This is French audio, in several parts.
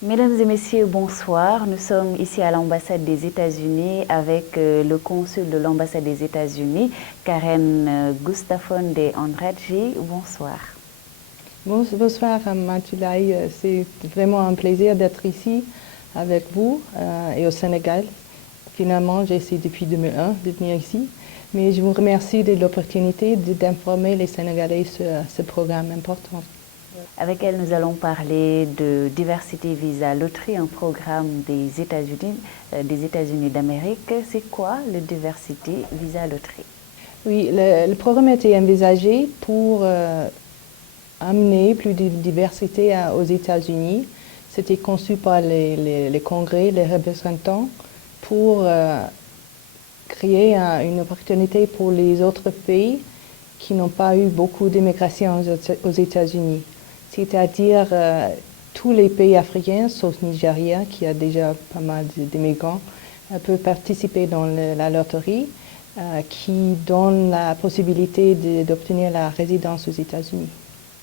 Mesdames et messieurs, bonsoir. Nous sommes ici à l'ambassade des États-Unis avec le consul de l'ambassade des États-Unis, Karen Gustafson de Andradji. Bonsoir. Bonsoir, Matulaï. C'est vraiment un plaisir d'être ici avec vous et au Sénégal. Finalement, j'ai essayé depuis 2001 de venir ici, mais je vous remercie de l'opportunité d'informer les Sénégalais sur ce programme important. Avec elle, nous allons parler de Diversity Visa Lottery, un programme des États-Unis d'Amérique. C'est quoi le Diversity Visa Lottery? Oui, le programme a été envisagé pour amener plus de diversité aux États-Unis. C'était conçu par les congrès, les représentants, pour créer une opportunité pour les autres pays qui n'ont pas eu beaucoup d'immigration aux États-Unis. C'est-à-dire tous les pays africains, sauf Nigeria, qui a déjà pas mal d'immigrants, peuvent participer dans la loterie qui donne la possibilité d'obtenir la résidence aux États-Unis.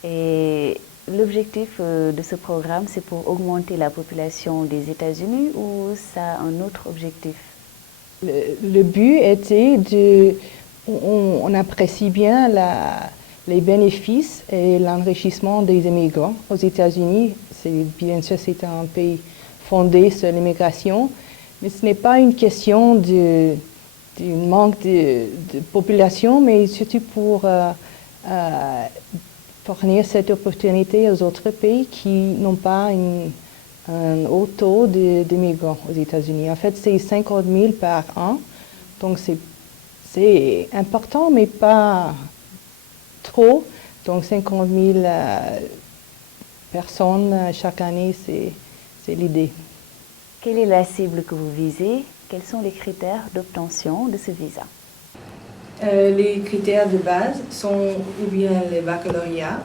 Et l'objectif de ce programme, c'est pour augmenter la population des États-Unis ou ça a un autre objectif? Le but était on apprécie bien les bénéfices et l'enrichissement des immigrants aux États-Unis. Bien sûr, c'est un pays fondé sur l'immigration, mais ce n'est pas une question du manque de population, mais surtout pour fournir cette opportunité aux autres pays qui n'ont pas un haut taux d'immigrants aux États-Unis. En fait, c'est 50 000 par an, donc c'est important, mais pas trop. Donc 50 000 personnes chaque année, c'est l'idée. Quelle est la cible que vous visez? Quels sont les critères d'obtention de ce visa? Les critères de base sont ou bien le baccalauréat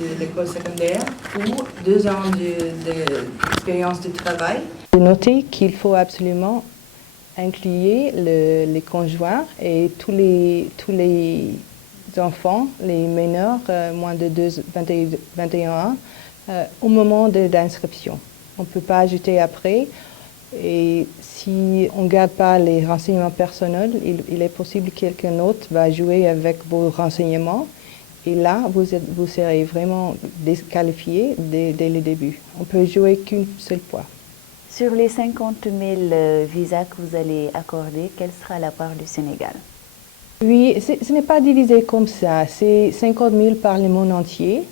de l'école secondaire ou 2 ans d'expérience de travail. J'ai noté qu'il faut absolument inclure les conjoints et tous les enfants, les mineurs, moins de 21 ans, au moment de l'inscription. On ne peut pas ajouter après. Et si on ne garde pas les renseignements personnels, il est possible que quelqu'un d'autre va jouer avec vos renseignements. Et là, vous serez vraiment disqualifié dès le début. On peut jouer qu'une seule fois. Sur les 50 000 visas que vous allez accorder, quelle sera la part du Sénégal? Oui, ce n'est pas divisé comme ça. C'est 50 000 par le monde entier.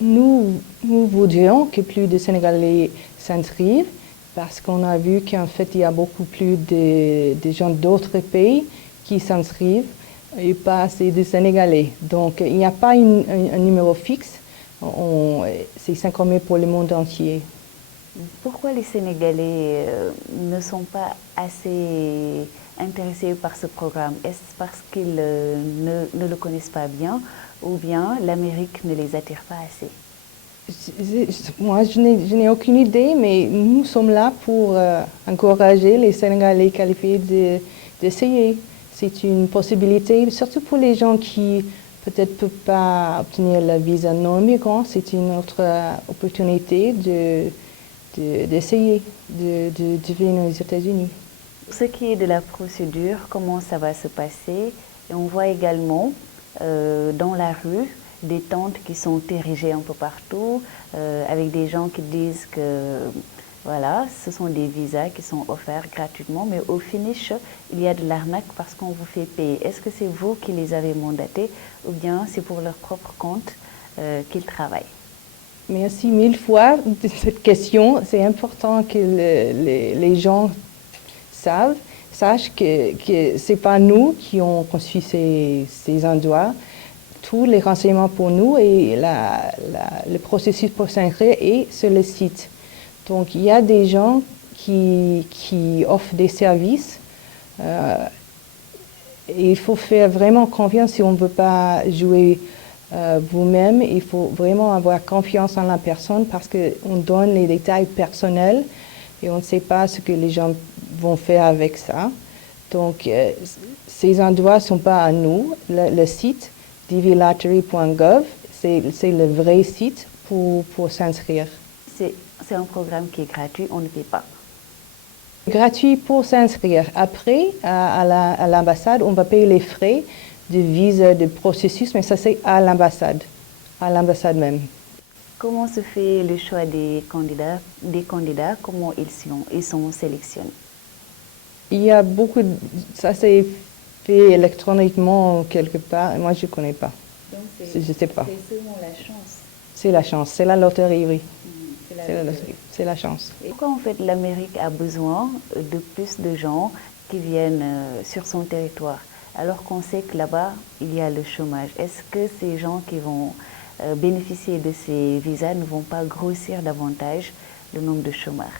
Nous voudrions que plus de Sénégalais s'inscrivent parce qu'on a vu qu'en fait, il y a beaucoup plus de gens d'autres pays qui s'inscrivent et pas assez de Sénégalais. Donc, il n'y a pas un numéro fixe. C'est 50 000 pour le monde entier. Pourquoi les Sénégalais ne sont pas assez intéressés par ce programme? Est-ce parce qu'ils ne le connaissent pas bien ou bien l'Amérique ne les attire pas assez? Moi, je n'ai aucune idée, mais nous sommes là pour encourager les Sénégalais qualifiés d'essayer. C'est une possibilité, surtout pour les gens qui peut-être ne peuvent pas obtenir le visa non-immigrant. C'est une autre opportunité d'essayer de venir aux États-Unis. Pour ce qui est de la procédure, comment ça va se passer? Et on voit également dans la rue des tentes qui sont érigées un peu partout avec des gens qui disent que voilà, ce sont des visas qui sont offerts gratuitement, mais au finish, il y a de l'arnaque parce qu'on vous fait payer. Est-ce que c'est vous qui les avez mandatés ou bien c'est pour leur propre compte qu'ils travaillent? Merci 1000 fois de cette question. C'est important que les gens sachent que ce n'est pas nous qui avons conçu ces endroits. Tous les renseignements pour nous et le processus pour s'inscrire est sur le site. Donc, il y a des gens qui offrent des services. Et il faut faire vraiment confiance si on ne veut pas jouer vous-même. Il faut vraiment avoir confiance en la personne parce qu'on donne les détails personnels et on ne sait pas ce que les gens vont faire avec ça. Donc, ces endroits ne sont pas à nous. Le site dvlottery.gov, c'est le vrai site pour s'inscrire. C'est un programme qui est gratuit, on ne paie pas. Gratuit pour s'inscrire. Après, à l'ambassade, on va payer les frais de visa, de processus, mais ça c'est à l'ambassade même. Comment se fait le choix des candidats, comment ils sont sélectionnés? Il y a beaucoup, ça c'est fait électroniquement quelque part, moi je ne connais pas. Donc je ne sais pas. C'est seulement la chance. C'est la chance, c'est la loterie, oui. C'est la loterie, c'est la chance. Et pourquoi en fait l'Amérique a besoin de plus de gens qui viennent sur son territoire, alors qu'on sait que là-bas il y a le chômage? Est-ce que ces gens qui vont bénéficier de ces visas ne vont pas grossir davantage le nombre de chômeurs?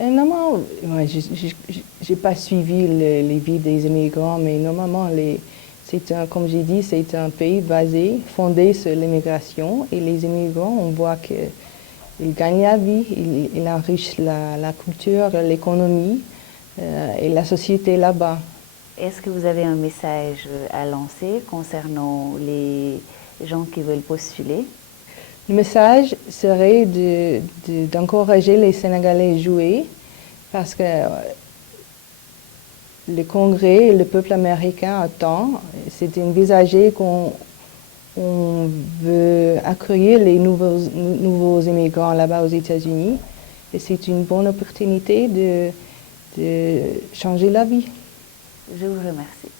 Normalement, je n'ai pas suivi les vies des immigrants, mais normalement, comme j'ai dit, c'est un pays fondé sur l'immigration. Et les immigrants, on voit qu'ils gagnent la vie, ils enrichissent la culture, l'économie et la société là-bas. Est-ce que vous avez un message à lancer concernant les gens qui veulent postuler? Le message serait d'encourager les Sénégalais à jouer parce que le Congrès et le peuple américain attendent. C'est envisagé qu'on veut accueillir les nouveaux immigrants là-bas aux États-Unis et c'est une bonne opportunité de changer la vie. Je vous remercie.